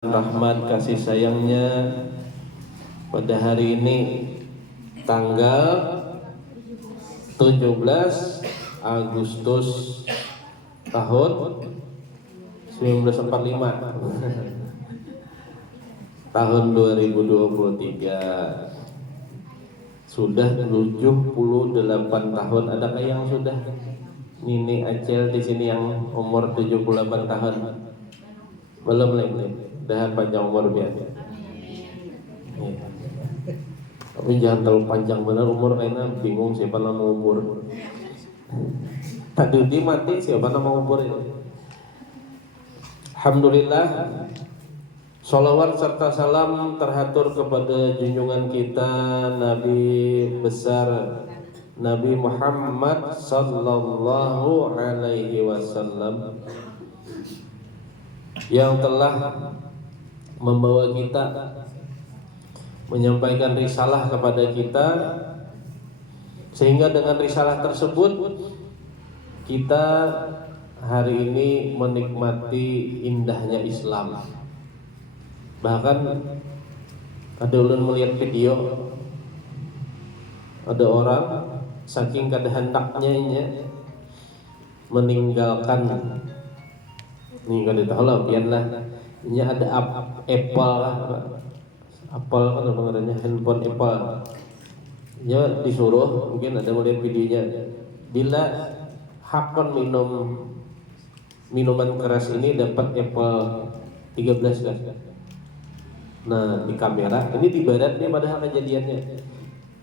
rahmat kasih sayangnya pada hari ini tanggal 17 Agustus tahun 1945 tahun 2023 sudah 78 tahun. Adakah yang sudah? Nini Acel di sini yang umur 78 tahun? Belum lagi. Udah panjang umur biasa. Ya. Tapi jangan terlalu panjang benar umur, karena bingung siapa nama umur. Tadi mati siapa nama umur ini. Alhamdulillah, sholawat serta salam terhatur kepada junjungan kita Nabi besar Nabi Muhammad sallallahu alaihi wasallam yang telah membawa kita, menyampaikan risalah kepada kita, sehingga dengan risalah tersebut kita hari ini menikmati indahnya Islam. Bahkan ada ulun melihat video, ada orang saking kehendaknya meninggalkan ini kan tahu lah, biarlah ini ada Apple lah, Apple kan namanya handphone Apple. Ya disuruh, mungkin ada melihat videonya, bila hakon minuman keras ini dapat Apple 13 kan. Nah di kamera ini di baratnya padahal kejadiannya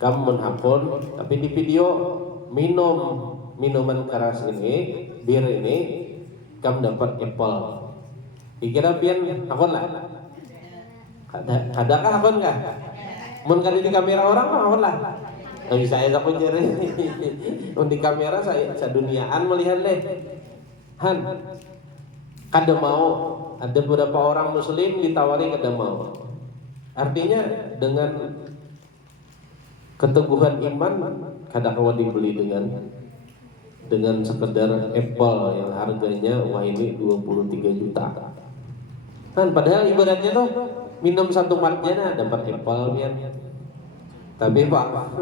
kamu menghapon, tapi di video minuman keras ini, bir ini kamu dapat Apple. Dikira pian akon lah. Adakah akon enggak? Mun kada di kamera orang mah akon lah. Tapi saya tak punya di kamera saya seduniaan melihat deh. Han, kada mau, ada beberapa orang muslim ditawari kada mau. Artinya dengan keteguhan iman kada kawan dibeli dengan sekedar Apple yang harganya wah ini 23 juta. Kan padahal ibaratnya tuh minum satu matnya dapat Apple ya. Tapi Pak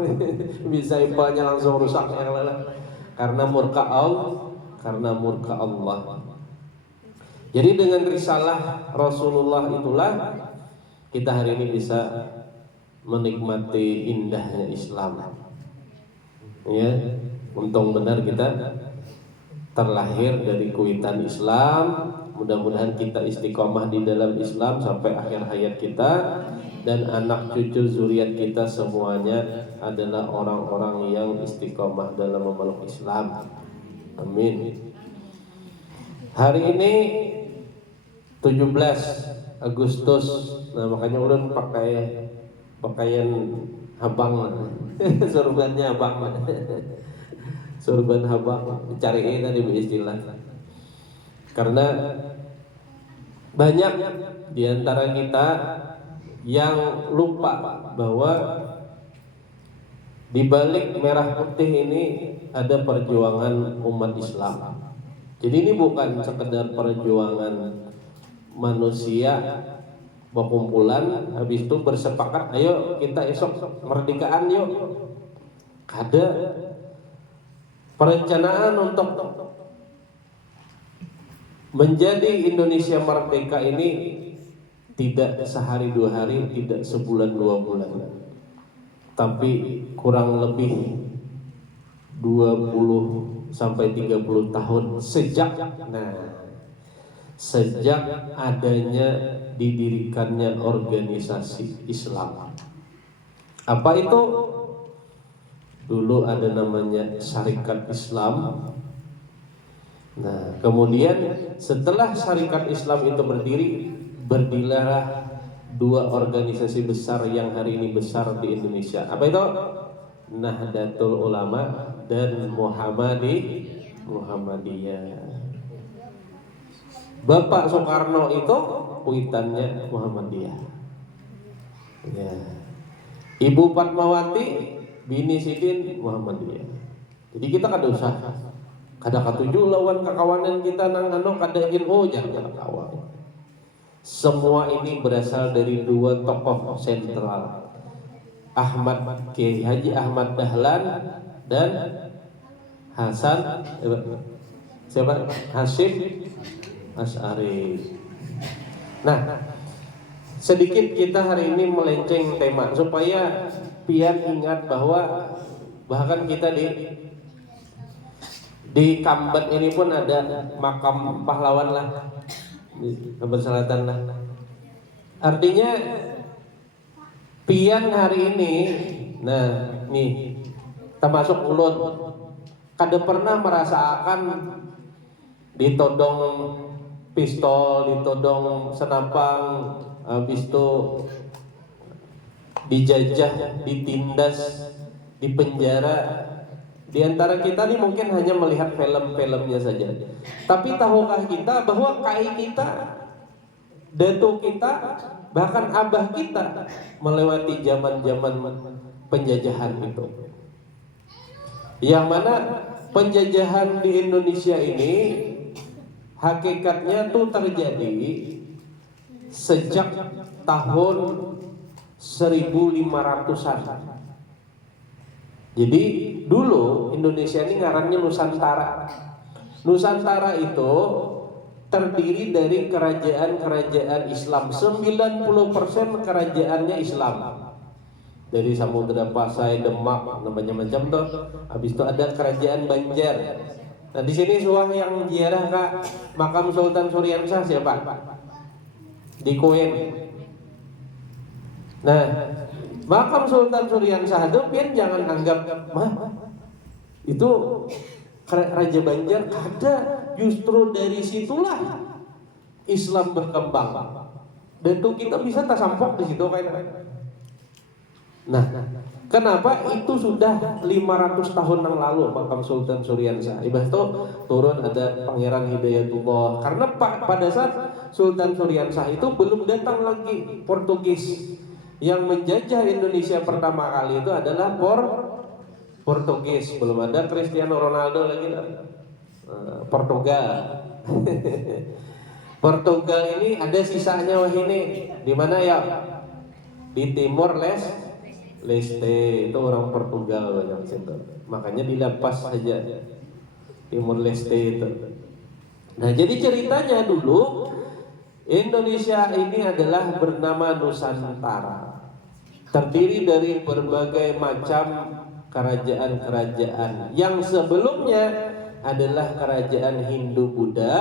bisa Apple-nya langsung rusak ya, karena murka Allah. Jadi dengan risalah Rasulullah itulah kita hari ini bisa menikmati indahnya Islam. Ya, untung benar kita terlahir dari kuitan Islam. Mudah-mudahan kita istiqomah di dalam Islam sampai akhir hayat kita, dan anak cucu zuriat kita semuanya adalah orang-orang yang istiqomah dalam memeluk Islam. Amin. Hari ini 17 Agustus. Nah makanya ulun pakai pakaian habang, sorbannya habang, sorban habang, cariin tadi istilah. Karena banyak di antara kita yang lupa bahwa di balik merah putih ini ada perjuangan umat Islam. Jadi ini bukan sekedar perjuangan manusia berkumpulan habis itu bersepakat ayo kita esok merdekaan yuk. Ada perencanaan untuk menjadi Indonesia merdeka ini tidak sehari dua hari, tidak sebulan dua bulan, tapi kurang lebih 20 sampai 30 tahun sejak adanya didirikannya organisasi Islam. Apa itu? Dulu ada namanya Syarikat Islam. Nah, kemudian setelah Syarikat Islam itu berdirilah dua organisasi besar yang hari ini besar di Indonesia. Apa itu? Nahdlatul Ulama dan Muhammadiyah. Bapak Soekarno itu kuitannya Muhammadiyah. Ya. Ibu Fatmawati bini Sidin Muhammadiyah. Jadi kita kada usah kada katuju lawan kakawanan kita nang kada ingin jangan kawan. Semua ini berasal dari dua tokoh sentral, Kiai Haji Ahmad Dahlan dan Hasan siapa? Hasyim Asy'ari. Nah, sedikit kita hari ini melenceng tema supaya pian ingat bahwa bahkan kita di Kambat ini pun ada makam pahlawan lah, di Kambat Selatan lah. Artinya pian hari ini, nah nih termasuk ulun, kada pernah merasakan ditodong pistol, ditodong senampang, habis itu dijajah, ditindas, dipenjara. Di antara kita nih mungkin hanya melihat film-filmnya saja. Tapi tahukah kita bahwa kai kita, datuk kita, bahkan abah kita melewati zaman-zaman penjajahan itu. Yang mana penjajahan di Indonesia ini hakikatnya tuh terjadi sejak tahun 1500-an. Jadi dulu Indonesia ini ngarannya Nusantara. Nusantara itu terdiri dari kerajaan-kerajaan Islam. 90% kerajaannya Islam. Dari Samudra Pasai, Demak, namanya macam tuh. Habis itu ada kerajaan Banjar. Nah di sini suang yang ziarah Kak makam Sultan Suryansah siapa? Di Koen. Nah, makam Sultan Suryansah itu pian jangan anggap itu Raja Banjar, kada, justru dari situlah Islam berkembang. Dan tuh kita bisa tersampok di situ kan. Nah, kenapa itu sudah 500 tahun yang lalu makam Sultan Suryansah. Ibas itu turun ada Pangeran Hidayatullah. Karena pada saat Sultan Suryansah itu belum datang lagi Portugis. Yang menjajah Indonesia pertama kali itu adalah Portugis. Belum ada Cristiano Ronaldo lagi. Portugal. Portugal ini ada sisanya wah ini. Di mana ya? Di Timor Leste, itu orang Portugal banyak situ. Makanya dilepas saja Timor Leste itu. Nah, jadi ceritanya dulu Indonesia ini adalah bernama Nusantara. Terdiri dari berbagai macam kerajaan-kerajaan yang sebelumnya adalah kerajaan Hindu-Buddha,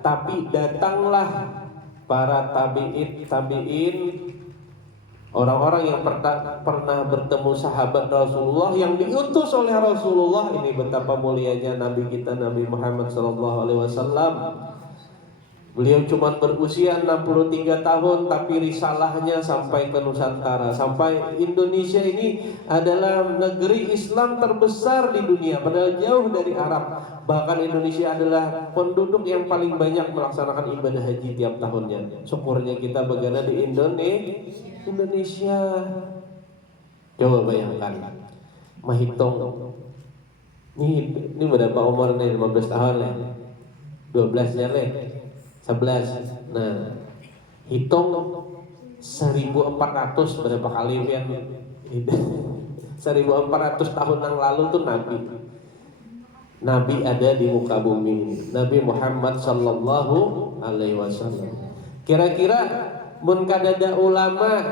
tapi datanglah para tabi'in, orang-orang yang pernah bertemu sahabat Rasulullah yang diutus oleh Rasulullah. Ini betapa mulianya Nabi kita Nabi Muhammad SAW. Beliau cuma berusia 63 tahun tapi risalahnya sampai ke Nusantara, sampai Indonesia ini adalah negeri Islam terbesar di dunia, padahal jauh dari Arab. Bahkan Indonesia adalah penduduk yang paling banyak melaksanakan ibadah haji tiap tahunnya. Syukurnya kita bagaimana di Indonesia. Coba bayangkan, menghitung ini berapa umurnya, 15 tahun lah, 12 ya leh, 11. Nah, hitung 1400 berapa kali pian? 1400 tahun yang lalu tuh Nabi ada di muka bumi, Nabi Muhammad sallallahu alaihi wasallam. Kira-kira mun kadada ulama,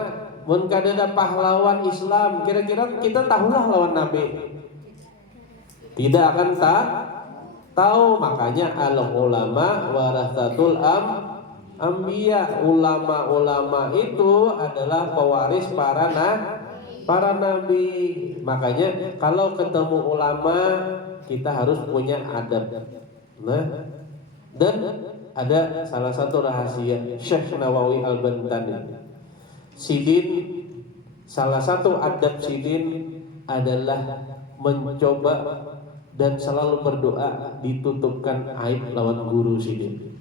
mun kadada pahlawan Islam, kira-kira kita tahulah lawan Nabi? Tidak akan tahu. Makanya al ulama warasatul anbiya. Ulama-ulama itu adalah pewaris para nabi. Makanya kalau ketemu ulama kita harus punya adab. Nah, dan ada salah satu rahasia Syekh Nawawi Al-Bantani. Sidin, salah satu adab sidin adalah mencoba dan selalu berdoa ditutupkan aib lawan guru sidin.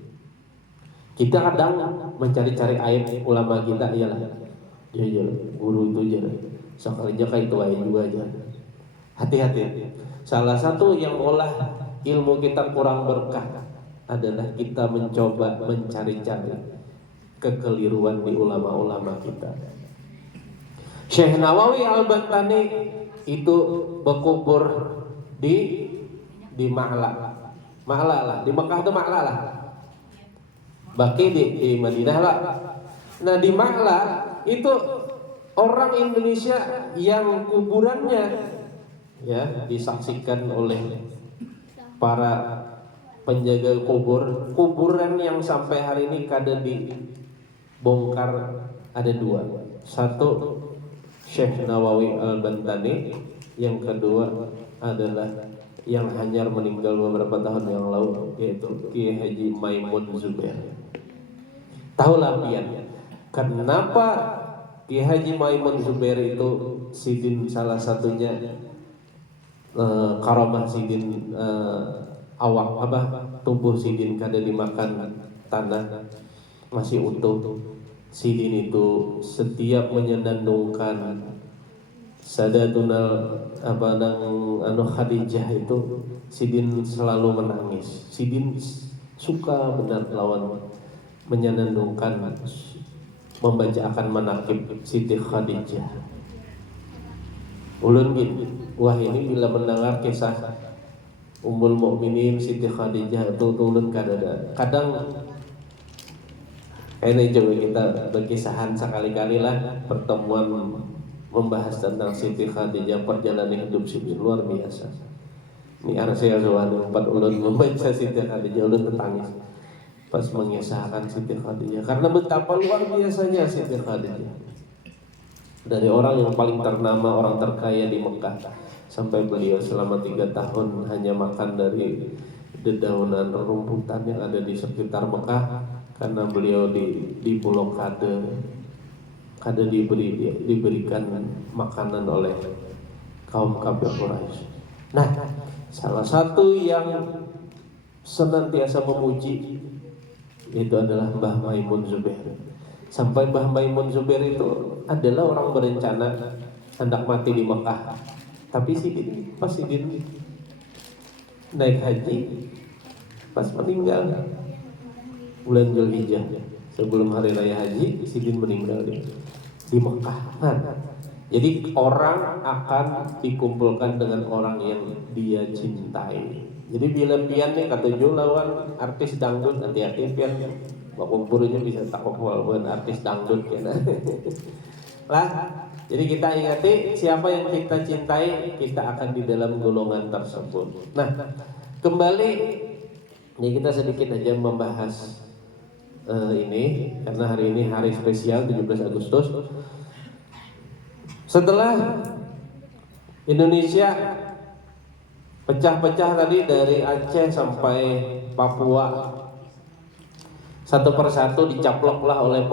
Kita kadang mencari-cari aib ulama kita, iyalah ya guru itu aja sekali aja kayak itu aja. Hati-hati. Salah satu yang olah ilmu kita kurang berkah adalah kita mencoba mencari-cari kekeliruan di ulama-ulama kita. Syekh Nawawi Al-Bantani itu berkubur di Ma'la lah, di Mekah itu Ma'la lah. Baki di Madinah lah. Nah di Ma'la itu orang Indonesia yang kuburannya ya disaksikan oleh para penjaga kuburan yang sampai hari ini kada dibongkar ada dua. Satu Syekh Nawawi Al-Bantani, yang kedua adalah yang hanyar meninggal beberapa tahun yang lalu, yaitu Kiai Haji Maimun Zubair. Tahulah pian kenapa Kiai Haji Maimun Zubair itu sidin salah satunya karamah sidin awak tubuh sidin kada dimakan tanah masih utuh. Sidin itu setiap menyenandungkan Sadatuna Khadijah itu Sidin selalu menangis. Sidin suka benar lawan menyenandungkan, membacakan manaqib Siti Khadijah. Ulun gini, wah ini bila mendengar kisah Ummul Mukminin Siti Khadijah itu ulun kadang ini coba kita berkisahan sekali-kali lah pertemuan membahas tentang Siti Khadijah, perjalanan hidup Siti luar biasa. Ini arsiya soal 4 ulun membaca Siti Khadijah, ulun tertangis pas mengisahkan Siti Khadijah karena betapa luar biasanya Siti Khadijah. Dari orang yang paling ternama, orang terkaya di Mekah, sampai beliau selama 3 tahun hanya makan dari dedaunan rumputan yang ada di sekitar Mekah karena beliau di pulau kada diberikan makanan oleh kaum kafir Quraisy. Nah, salah satu yang senantiasa memuji itu adalah Mbah Maimun Zubair. Sampai Mbah Maimun Zubair itu adalah orang berencana hendak mati di Mekah. Tapi pas Sidin naik haji, pas meninggal bulan Zulhijjah sebelum hari raya haji, Sidin meninggal di Mekah. Nah, jadi orang akan dikumpulkan dengan orang yang dia cintai. Jadi bila pian nih kata Jo lawan artis dangdut, hati-hati pian kumpulnya bisa takut walaupun artis dangdut ya. Lah, jadi kita ingati siapa yang kita cintai, kita akan di dalam golongan tersebut. Nah, kembali ini kita sedikit aja membahas ini karena hari ini hari spesial 17 Agustus. Setelah Indonesia pecah-pecah tadi dari Aceh sampai Papua, satu persatu dicaploklah oleh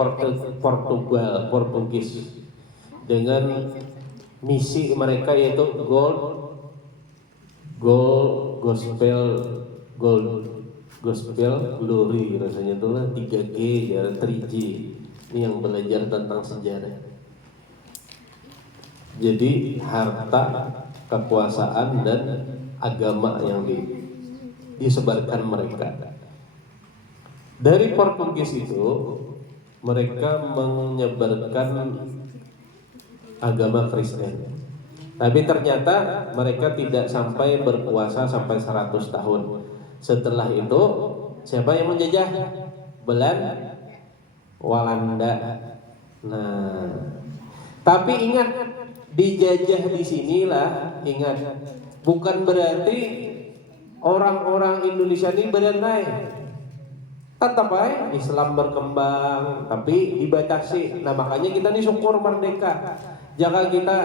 Portugis dengan misi mereka yaitu Gospel Glory rasanya itu lah 3G ya 3G. Ini yang belajar tentang sejarah. Jadi harta, kekuasaan dan agama yang disebarkan mereka. Dari Portugis itu mereka menyebarkan agama Kristen. Tapi ternyata mereka tidak sampai berkuasa sampai 100 tahun. Setelah itu siapa yang menjajah? Walanda. Nah, tapi ingat dijajah di sinilah, ingat bukan berarti orang-orang Indonesia ini berenai. Tetap aja Islam berkembang, tapi dibatasi. Nah makanya kita nih syukur merdeka. Jangan kita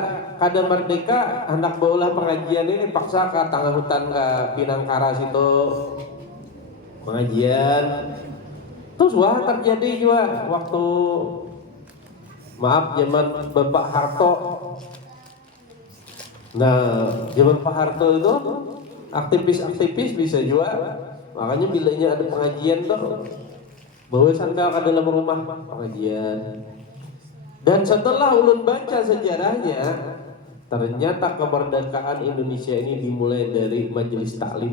kadang merdeka hendak baulah pengajian ini paksa ke tengah hutan ke Pinangkara situ pengajian. Terus wah terjadi juga waktu zaman Bapak Harto. Nah zaman Pak Harto itu aktivis-aktivis bisa juga. Makanya bilanya ada pengajian tuh bawa sandal ke dalam rumah pengajian. Dan setelah ulun baca sejarahnya, ternyata kemerdekaan Indonesia ini dimulai dari majelis taklim.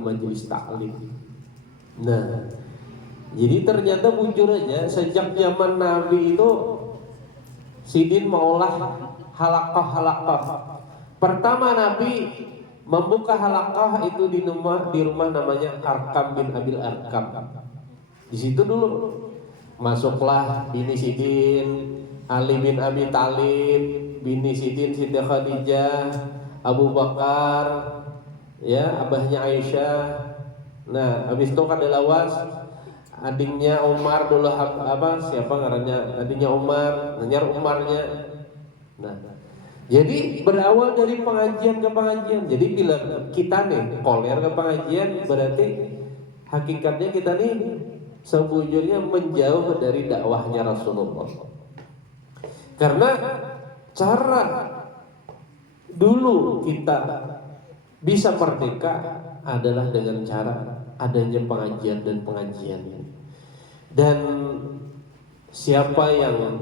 Nah, Jadi ternyata bujur aja sejak zaman Nabi itu Sidin maulah halaqah. Pertama Nabi membuka halaqah itu di rumah namanya Arkam bin Abil Arkam. Di situ dulu masuklah bini Sidin, Ali bin Abi Thalib, bini Sidin Siti Khadijah, Abu Bakar, ya abahnya Aisyah. Nah, habis itu Kadalawas, adiknya Umar dulu siapa ngarannya? Adiknya Umar, nanyar Umarnya. Nah, jadi berawal dari pengajian ke pengajian. Jadi bila kita nih koler ke pengajian, berarti hakikatnya kita nih sebujurnya menjauh dari dakwahnya Rasulullah. Karena cara dulu kita bisa merdeka adalah dengan cara adanya pengajian dan pengajian. Dan siapa yang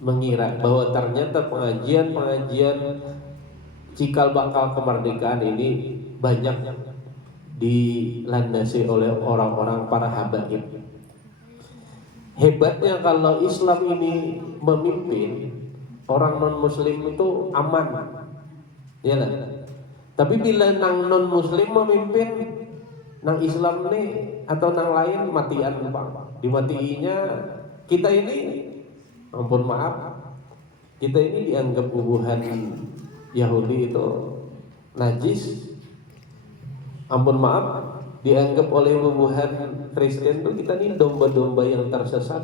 mengira bahwa ternyata pengajian cikal bakal kemerdekaan ini banyak dilandasi oleh orang-orang para habaib. Hebatnya kalau Islam ini memimpin, orang non muslim itu aman, ya lah. Tapi bila nang non muslim memimpin, nang Islam nih atau nang lain matian Pak. Dimatiinya kita ini, ampun maaf, kita ini dianggap bubuhan Yahudi itu najis. Ampun maaf, dianggap oleh bubuhan Kristen itu kita ini domba-domba yang tersesat.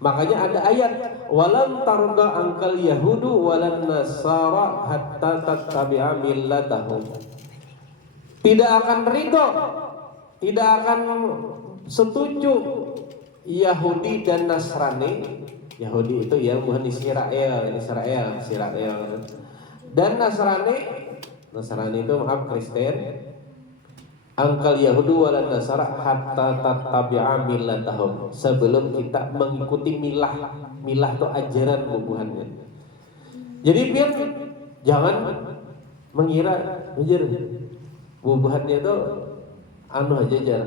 Makanya ada ayat walan tarda angkal yahudu walan nasara hatta tattabi'a millatahum. Tidak akan ridho, tidak akan setuju Yahudi dan Nasrani. Yahudi itu ya bukan Israel. Dan Nasrani itu maaf Kristen. Angkal Yahudu walan Nasara hatta tattabi'a millatahum, sebelum kita mengikuti milah itu ajaran bubuhannya. Jadi biar jangan mengira bubuhannya itu anu aja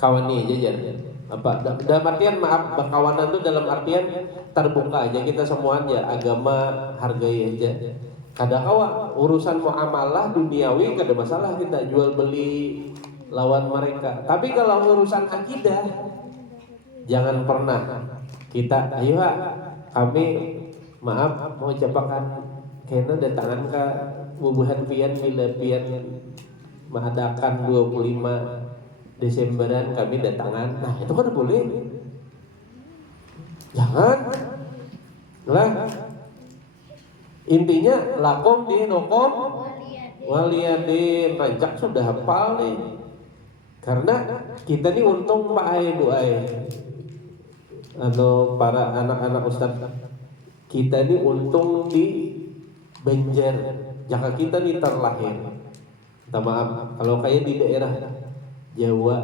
kawani aja dalam artian maaf, kawanan itu dalam artian terbuka aja, kita semuanya agama hargai aja. Kadang urusan muamalah duniawi kada masalah, kita jual beli lawan mereka. Tapi kalau urusan akidah jangan pernah kita ayo kami maaf mau ucapakan kena datangan ke bubuhan pian bila pian mengadakan 25 Desemberan kami datangan. Nah, itu kan boleh. Jangan lah. Intinya lakom di nokom waliyadin, rancak sudah hafal nih. Karena kita nih untung Pak Doai atau para anak-anak ustaz, kita nih untung di Banjar. Jika kita nih terlahir, minta maaf kalau kayak di daerah Jawa,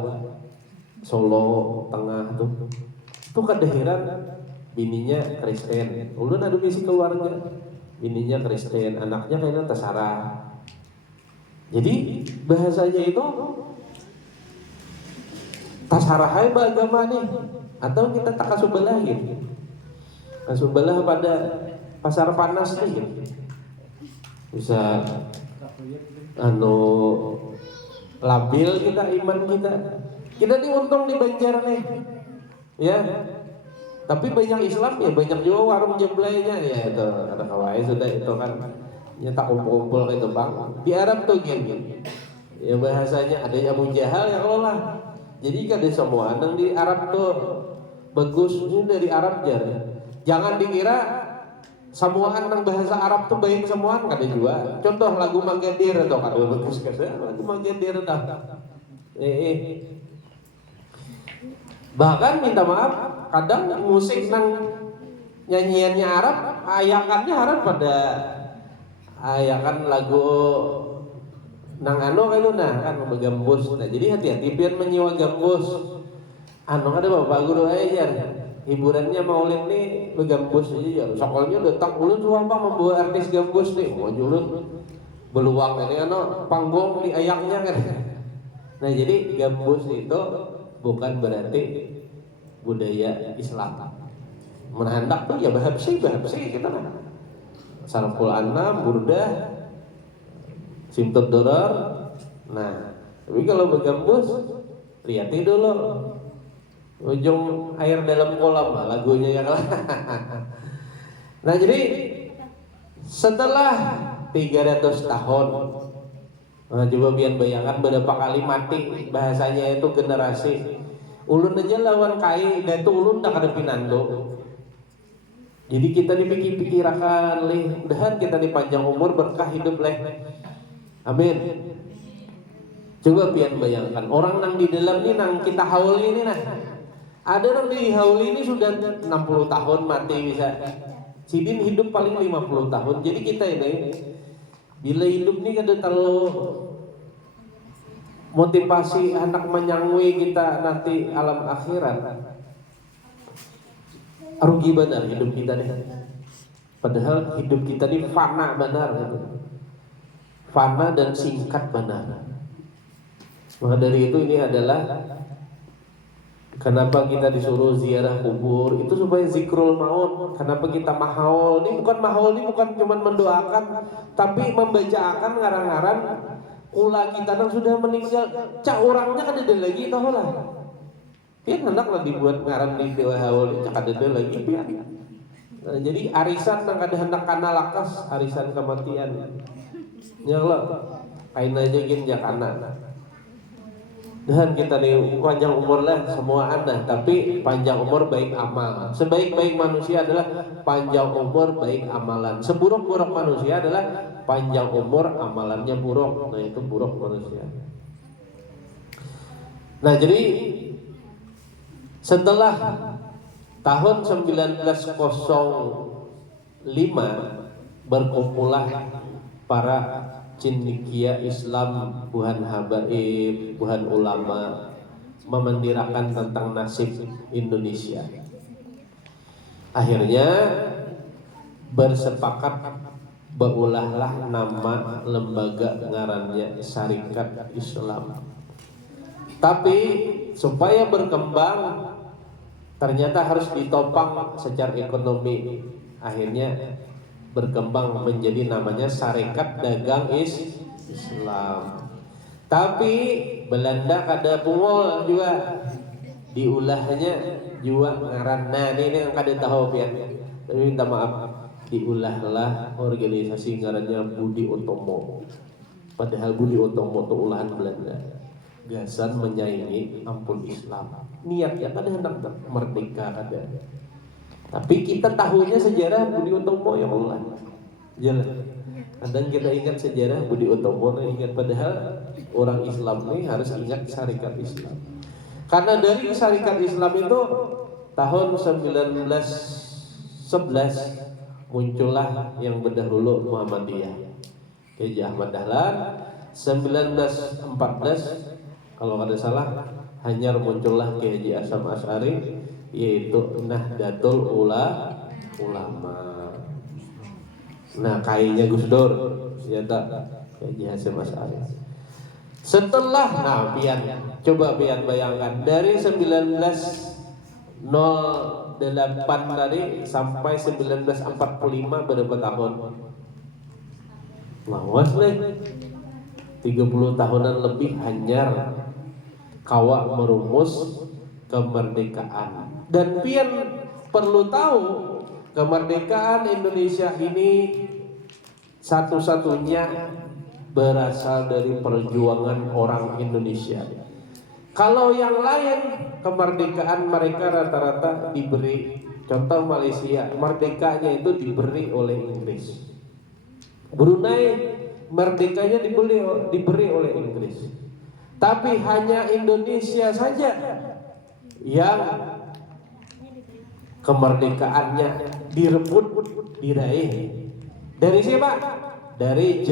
Solo, Tengah tuh kedahiran bininya Kristen, ulun ada misi keluarga, bininya Kristen, anaknya kayaknya terserah. Jadi bahasanya itu tasarahai agama nih, atau kita tak kasubalahin, kasubalah pada pasar panas nih, bisa labil kita iman kita nih untung di Banjar nih, ya. Tapi banyak Islam ya, banyak juga warung jeblaynya ya, itu ada kawaii sudah itu kan nyetak kumpul-kumpul gitu bang. Di Arab tuh gini ya bahasanya ada Abu Jahal ya Allah lah. Jadi kan di semua nang di Arab tuh bagus, ini dari Arab jar. Jangan dikira semua nang bahasa Arab tuh baik semua, kan ada juga. Contoh lagu Magadir atau kan bagus kan lagu Magadir dah. Bahkan minta maaf, kadang musik nang nyanyiannya Arab, ayakannya Arab pada ayakan lagu nang itu kan begambus. Nah jadi hati-hati biar menyewa gambus. Ada bapak guru aja hiburannya maulid nih begambus aja ya. Soalnya datang ulun tuh apa membawa artis gambus nih, mau julun beluang ini panggung di ayaknya kan. Nah jadi gambus itu bukan berarti budaya Islam. Menhandak tuh ya bahapsi kita kan. Sarful anam, burdah, simtut doror. Nah, tapi kalau bergembus, lihatin dulu ujung air dalam kolam lah lagunya ya kan. Nah jadi setelah 300 tahun, nah, coba biar bayangkan berapa kali mati bahasanya itu generasi. Ulun aja lawan kai dan itu ulun tak ada pinando. Jadi kita dipikir-pikirakan leh, mudahan kita dipanjang umur berkah hidup leh. Amin. Coba biar bayangkan orang nang di dalam ini nang kita haul ini nah. Ada orang di haul ini sudah 60 tahun mati bisa. Sidin hidup paling 50 tahun. Jadi kita ini bila hidup ini kada terlalu motivasi anak menyangui kita nanti alam akhirat. Rugi benar hidup kita nih. Padahal hidup kita ini fana benar gitu. Fana dan singkat benar. Maka dari itu ini adalah kenapa kita disuruh ziarah kubur itu supaya zikrul maut. Kenapa kita mahaul? Ini bukan cuma mendoakan, tapi membacakan ngarang-ngarang ulah kita yang sudah meninggal. Cak orangnya kan ada lagi tahu lah. Dia hendak lah dibuat ngarang di dewa haul, cak ada lagi pian. Nah, jadi arisan yang ada hendak kana lakas, arisan kematian. Nyala kain aja gin jakana. Dan kita nih panjang umur lah semua ada, tapi panjang umur baik amal. Sebaik-baik manusia adalah panjang umur baik amalan. Seburuk-buruk manusia adalah panjang umur amalannya buruk. Nah itu buruk manusia. Nah jadi setelah tahun 1905 berkumpulah para cendekia Islam, buhan habaib, buhan ulama memendirakan tentang nasib Indonesia. Akhirnya bersepakat beulahlah nama lembaga ngarannya Syarikat Islam. Tapi supaya berkembang ternyata harus ditopang secara ekonomi. Akhirnya berkembang menjadi namanya Syarikat Dagang Islam. Tapi Belanda kada pungol juga diulahnya juga ngaran. Nah ini yang kada tahu pian. Tapi minta maaf diulahlah organisasi ngarannya Budi Utomo. Padahal Budi Utomo itu ulahan Belanda. Gasan menyaingi ampun Islam. Niatnya kada hendak merdeka kada. Tapi kita tahunya sejarah Budi Utomo yang ulah. Jalan. Kadang kita ingat sejarah Budi Utomo, ingat padahal orang Islam ini harus ingat Syarikat Islam. Karena dari Syarikat Islam itu tahun 1911 muncullah yang berdahulu Muhammadiyah. Kiai Ahmad Dahlan 1914 kalau kada salah hanyar muncullah Kiai Haji Asyam Asy'ari yaitu Nahdlatul Ulama. Nah kayaknya Gus Dur ya tak Kiai Haji Asy'ari. Setelah coba pian bayangkan dari 1908 tadi sampai 1945 berapa tahun? Lawas leh 30 tahunan lebih hanyar kawa merumus kemerdekaan. Dan pian perlu tahu kemerdekaan Indonesia ini satu-satunya berasal dari perjuangan orang Indonesia. Kalau yang lain kemerdekaan mereka rata-rata diberi, contoh Malaysia, merdekanya itu diberi oleh Inggris. Brunei merdekanya diberi oleh Inggris. Tapi hanya Indonesia saja yang kemerdekaannya direbut, diraih. Dari siapa? Dari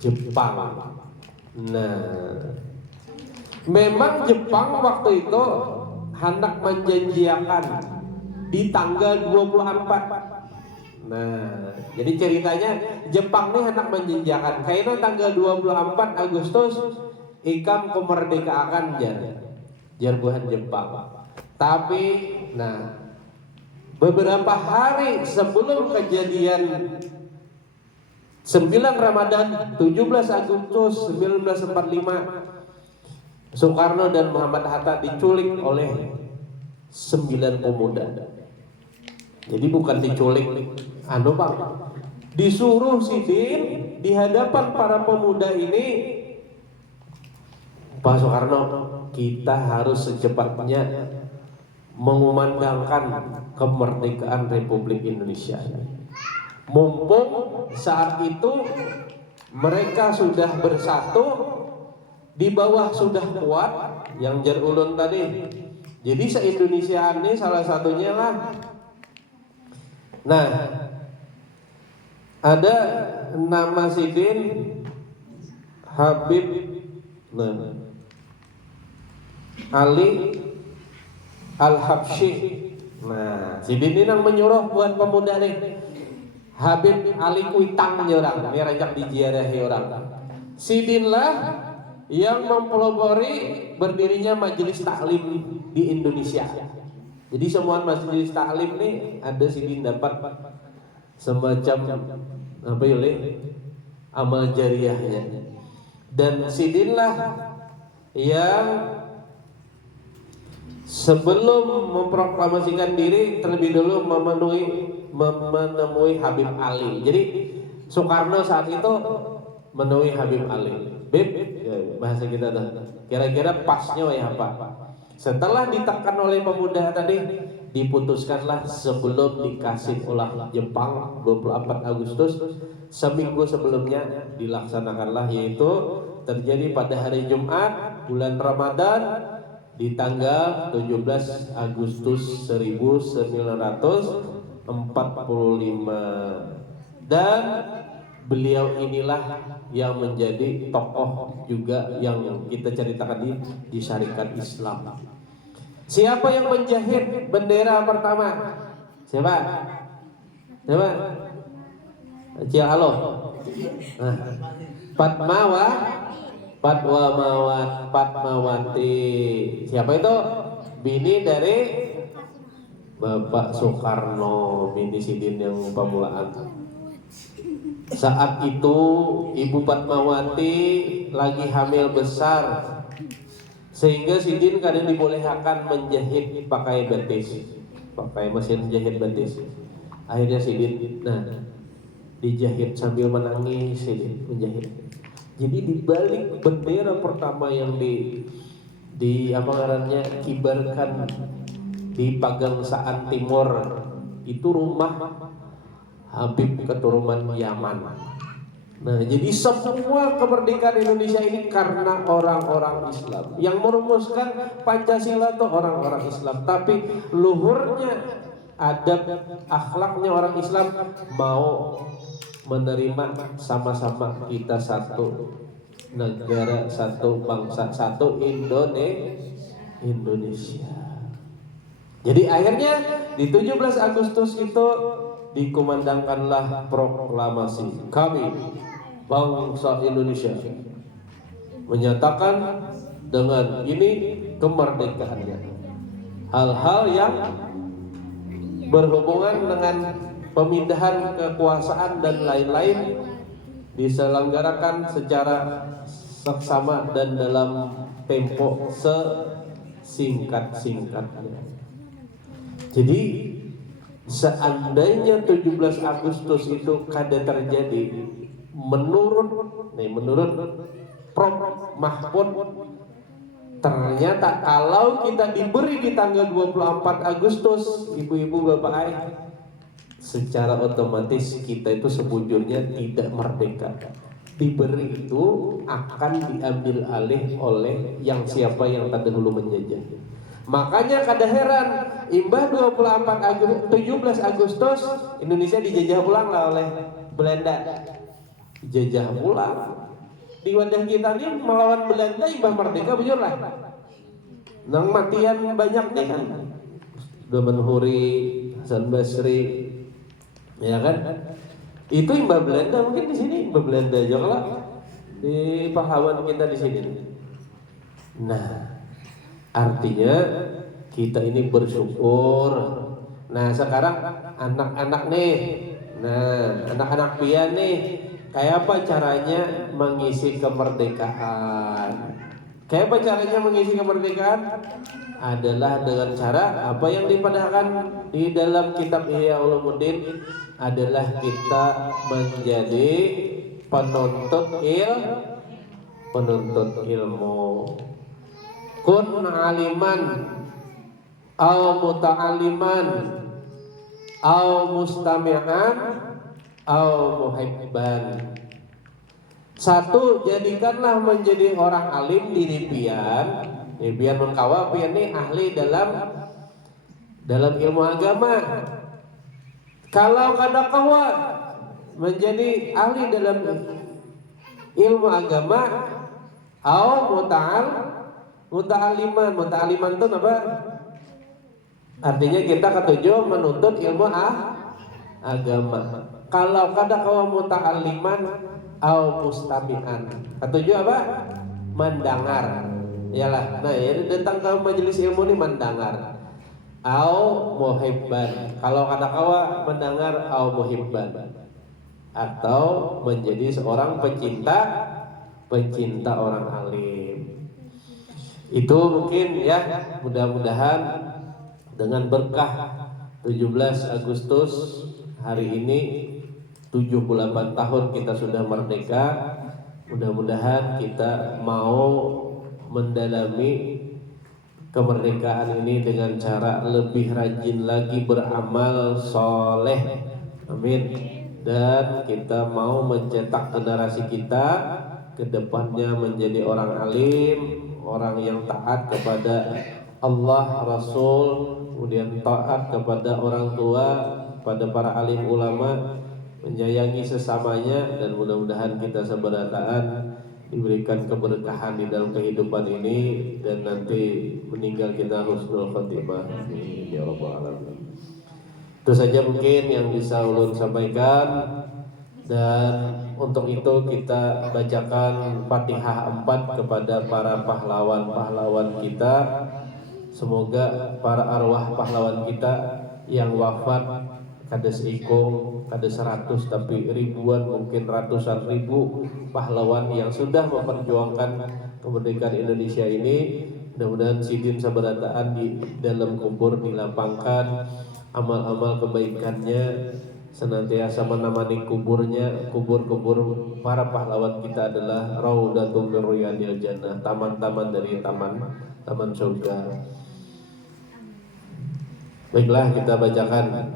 Jepang. Nah, memang Jepang waktu itu hendak menjanjikan di tanggal 24. Nah, jadi ceritanya Jepang ini hendak menjanjikan kayaknya tanggal 24 Agustus ikam kemerdekaan jar. Jerbuhan Jepang. Tapi nah beberapa hari sebelum kejadian 9 Ramadan 17 Agustus 1945, Soekarno dan Muhammad Hatta diculik oleh 9 pemuda. Jadi bukan diculik Bang, disuruh sidin di hadapan para pemuda ini, Pak Soekarno, kita harus secepatnya mengumandangkan kemerdekaan Republik Indonesia. Mumpung saat itu mereka sudah bersatu, di bawah sudah kuat, yang jar ulun tadi. Jadi se-Indonesia ini salah satunya lah. Nah, ada nama sidin Habib Ali Al-Habsyi. Nah, sidin ini yang menyuruh buat pemuda nih. Habib Ali Kuitang orang, ini rancak diziarahi orang. Sidin lah yang mempelopori berdirinya majelis taklim di Indonesia. Jadi semua majelis taklim nih ada sidin dapat semacam apa ya, amal jariahnya. Dan sidin lah yang sebelum memproklamasikan diri terlebih dulu menemui Habib Ali. Jadi Soekarno saat itu menemui Habib Ali. Bib, bahasa kita tuh. Kira-kira pasnya ya apa? Setelah ditekan oleh pemuda tadi, diputuskanlah sebelum dikasih ulah Jepang 24 Agustus, seminggu sebelumnya dilaksanakanlah, yaitu terjadi pada hari Jumat bulan Ramadan di tanggal 17 Agustus 1945. Dan beliau inilah yang menjadi tokoh juga yang kita ceritakan di Syarikat Islam. Siapa yang menjahit bendera pertama? Siapa? Siapa? Cil halo. Nah, Fatmawati. Siapa itu? Bini dari Bapak Soekarno, bini sidin yang pemulaan. Saat itu Ibu Fatmawati lagi hamil besar, sehingga sidin kadang dibolehkan menjahit pakai batis, pakai mesin jahit batis. Akhirnya sidin dijahit sambil menangis, sidin menjahit. Jadi di balik bendera pertama yang di apa ngarannya kibarkan di Pagangsaan Timur itu rumah Habib keturunan Yaman. Nah, jadi semua kemerdekaan Indonesia ini karena orang-orang Islam. Yang merumuskan Pancasila itu orang-orang Islam. Tapi luhurnya adab akhlaknya orang Islam mau menerima sama-sama kita satu negara, satu bangsa, satu Indonesia. Jadi akhirnya di 17 Agustus itu dikumandangkanlah proklamasi kami bangsa Indonesia menyatakan dengan ini kemerdekaannya. Hal-hal yang berhubungan dengan pemindahan kekuasaan dan lain-lain diselenggarakan secara seksama dan dalam tempo sesingkat-singkatnya. Jadi seandainya 17 Agustus itu kada terjadi, menurut Prof Mahfud, ternyata kalau kita diberi di tanggal 24 Agustus, ibu-ibu bapak ayah, secara otomatis kita itu sebujurnya tidak merdeka. Diberi itu akan diambil alih oleh yang siapa yang terdahulu menjajah. Makanya kada heran imbah 17 Agustus Indonesia dijajah ulang lah oleh Belanda. Dijajah ulang. Di wadah kita ini melawan Belanda imbah merdeka bujur lah. Nang matian banyak nih kan. Domen Huri, Hasan Basri, ya kan? Itu imbah Belanda, mungkin di sini imbah Belanda juga lah. Di pahlawan kita di sini. Nah, Artinya kita ini bersyukur. Nah sekarang anak-anak nih, nah anak-anak pian nih, kayak apa caranya mengisi kemerdekaan? Kayak apa caranya mengisi kemerdekaan? Adalah dengan cara apa yang dipadahkan di dalam kitab Ihya Ulumuddin, adalah kita menjadi penuntut ilmu. Kun aliman au muta'aliman au mustami'an au muhibban. Satu, jadikanlah menjadi orang alim diri pian. Pian mengkawa pian ini ahli dalam ilmu agama. Kalau kada kawa menjadi ahli dalam ilmu agama, au muta'aliman itu apa? Artinya kita ketujuh menuntut ilmu agama. Kalau kada kawa muta'aliman au mustami'an, ketujuh apa? Mendengar. Iyalah. Nah, ini datang ke majelis ilmu ini mendengar. Au muhibban. Kalau kada kawa mendengar au muhibban, atau menjadi seorang pencinta orang alim. Itu mungkin ya, mudah-mudahan dengan berkah 17 Agustus hari ini 78 tahun kita sudah merdeka. Mudah-mudahan kita mau mendalami kemerdekaan ini dengan cara lebih rajin lagi beramal soleh. Amin. Dan kita mau mencetak generasi kita ke depannya menjadi orang alim, orang yang taat kepada Allah, Rasul, kemudian taat kepada orang tua, pada para alim ulama, menyayangi sesamanya, dan mudah-mudahan kita seberataan diberikan keberkahan di dalam kehidupan ini, dan nanti meninggal kita husnul khotimah. Amin ya rabbal alamin. Itu saja mungkin yang bisa ulun sampaikan, dan untuk itu kita bacakan Fatihah 4 kepada para pahlawan-pahlawan kita. Semoga para arwah pahlawan kita yang wafat kades ikung, kades 100, tapi ribuan, mungkin ratusan ribu pahlawan yang sudah memperjuangkan kemerdekaan Indonesia ini, mudah-mudahan sidin sabarataan di dalam kubur dilapangkan, amal-amal kebaikannya senantiasa menemani kuburnya. Kubur-kubur para pahlawan kita adalah raudhatul min riyadil jannah, taman-taman dari taman surga. Baiklah, kita bacakan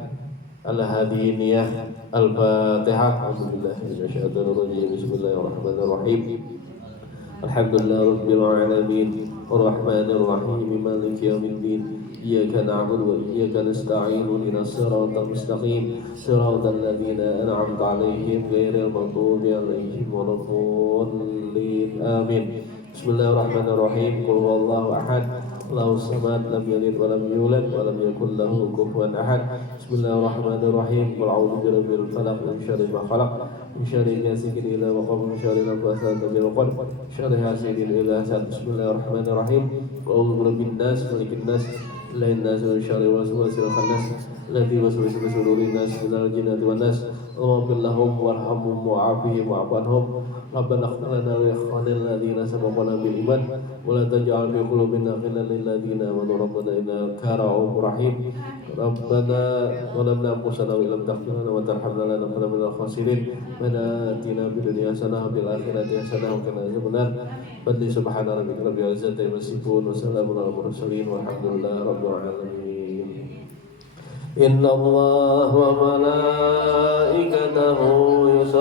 Al-Hadiniyah Al-Fatihah. Bismillahirrahmanirrahim. Alhamdulillah Rabbil Alamin, Ar-Rahmanir Rahim, Maliki Yawmiddin. Iyyaka na'budu wa iyyaka nasta'in, ihdinas siratal mustaqim, siratal ladzina an'amta 'alaihim ghairil maghdubi 'alaihim waladdallin. Amin. Bismillahirrahmanirrahim. Qul huwallahu ahad, Allahu samad, lam yalid wa lam yulad wa lam yakul lahu kufuwan ahad. Bismillahirrahmanirrahim. Qul a'udzu birabbil falaq, min syarri ma khalaq, min syarri ghasiqin idza waqab, min syarri nafasati fil 'uqad, min syarri hasidin idza hasad. Bismillahirrahmanirrahim. Qul a'udzu birabbin nas, malikin nas, ilahin nas, min syarri waswasil khannas, alladzi yuwaswisu fi sudurin nas, minal jinnati wan nas. Allahumma lahum warhamhum wa'afihim wa'fu anhum. Rabbana ighfir lana wa li ikhwanina alladziina sabaquna bil iman wa la taj'al fi qulubina ghillan lil ladziina amanu rabbana innaka ra'ufur rahim. Rabbana zalamna anfusana wa illam taghfir lana wa tarhamna lanakunanna minal khasirin. Rabbana atina fid dunya hasanah wa fil akhirati hasanah wa qina adzabannar. Fadli subhana rabbika rabbil izzati amma yasifun wa salamun alal mursalin walhamdulillahi rabbil alamin. Inna Allah wa malaikatahu